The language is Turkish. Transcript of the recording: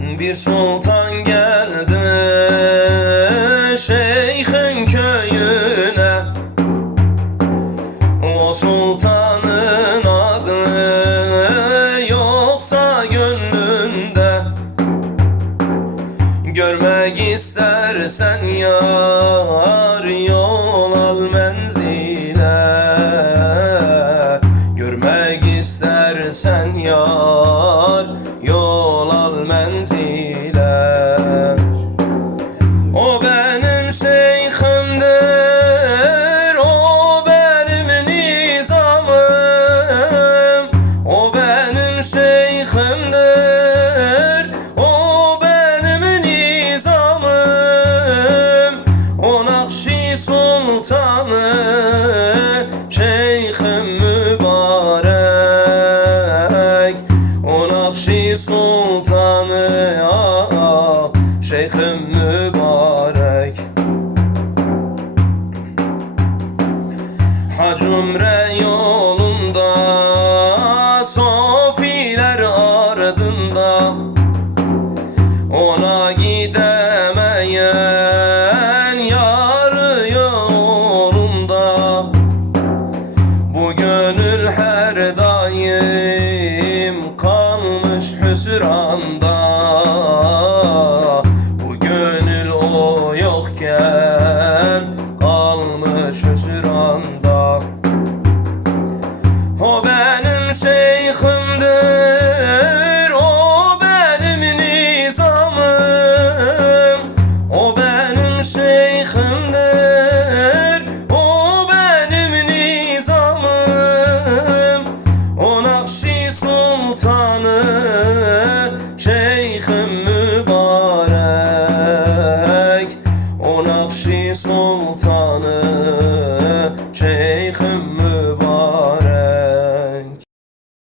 Bir sultan geldi şeyhin köyüne. O sultanın adı yoksa gönlünde. Görmek istersen yar yol al menzile. Görmek istersen yar menzile O benim şeyhimdir, o benim nizamım. O benim şeyhimdir, o benim nizamım. O Nakşi Sultanı, şeyhim Nakşi Sultanı, ah, şeyhim mübarek. Hac Umre yolunda Sofiler ardında. Ona gidemeyen Yarı yolunda. Bu gönül her daim Kalmış hüsranda Bu gönül o yokken Kalmış hüsranda O benim şeyhimdir, O Nakşi Sultanı, şeyhim